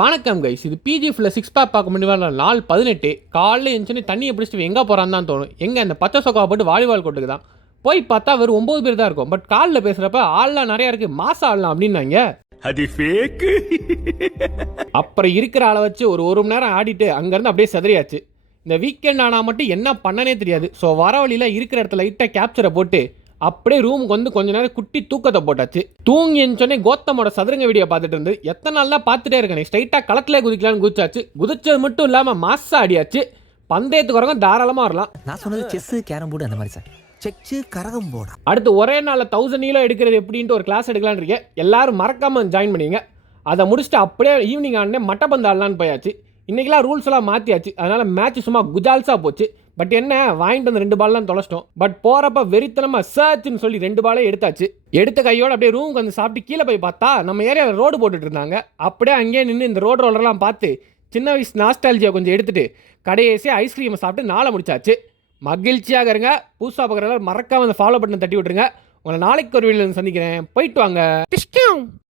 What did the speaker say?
வணக்கம் கைஸ், இது பிஜிஎஃப்ல 6 பேக் பார்க்க முடியும். நாள் 18 காலைல எழுந்துச்சு தண்ணியை பிடிச்சிட்டு எங்கே போகிறான்னு தான் தோணும். எங்கே அந்த பச்சை சொக்காவை போட்டு வாலிபால் கோட்டுக்கு தான் போய் பார்த்தா வெறும் 9 பேர் தான் இருக்கும். பட் காலில் பேசுகிறப்ப ஆள்லாம் நிறையா இருக்குது, மாசம் ஆடலாம் அப்படின்னாங்க. அது ஃபேக். அப்புறம் இருக்கிற ஆளை வச்சு ஒரு மணி நேரம் ஆடிட்டு அங்கேருந்து அப்படியே சதுரியாச்சு. இந்த வீக்கெண்ட் ஆனால் மட்டும் என்ன பண்ணனே தெரியாது. ஸோ வர வழியில் இருக்கிற இடத்துல லைட்டாக கேப்சரை போட்டு அப்படியே ரூமுக்கு வந்து கொஞ்ச நேரம் குட்டி தூக்கத்தை போட்டாச்சு. தூங்கி சொன்னே கோத்தமோட சதுரங்க வீடியோ பார்த்துட்டு இருந்து எத்தனை நாள் தான் பார்த்துட்டே இருக்கேன். ஸ்ட்ரைட்டாக களத்திலே குதிக்கலான்னு குதிச்சாச்சு. குதிச்சது மட்டும் இல்லாமல் மாசா ஆடியாச்சு. பந்தயத்துக்கு வரவங்க தாராளமாக வரலாம். நான் சொன்னது செஸ் கேரம் போர்டு அந்த மாதிரி சார். செக்ஸு கரகம் போர்டு. அடுத்து ஒரே நாளில் 1000 நீளம் எடுக்கிறது எப்படின்ட்டு ஒரு கிளாஸ் எடுக்கலான்னு இருக்கேன். எல்லாரும் மறக்காமல் ஜாயின் பண்ணிங்க. அதை முடிச்சுட்டு அப்படியே ஈவினிங் ஆனே மட்டப்பந்து ஆடலான்னு போயாச்சு. இன்றைக்கெலாம் ரூல்ஸ் எல்லாம் மாற்றியாச்சு. அதனால் மேட்ச் சும்மா குஜால்ஸாக போச்சு. பட் என்ன வாங்கிட்டு வந்து 2 பால்லாம் தொலைச்சிட்டோம். பட் போகிறப்ப வெறித்தனமாக சர்ச்னு சொல்லி 2 பாலே எடுத்தாச்சு. எடுத்த கையோடு அப்படியே ரூமுக்கு வந்து சாப்பிட்டு கீழே போய் பார்த்தா நம்ம ஏரியாவில் ரோடு போட்டுட்டு இருந்தாங்க. அப்படியே அங்கேயே நின்று இந்த ரோடு ரோலரெலாம் பார்த்து சின்ன வயசு நாஸ்டாலஜியை கொஞ்சம் எடுத்துகிட்டு கடையேசி ஐஸ்கிரீமை சாப்பிட்டு நாளை முடிச்சாச்சு. மகிழ்ச்சியாக இருங்க. புதுசாக பார்க்குறதால மறக்காமல் அந்த ஃபாலோ பட்டனை தட்டி விட்டுருங்க. உங்களை நாளைக்கு ஒரு வீடியோவில் சந்திக்கிறேன். போயிட்டு வாங்க.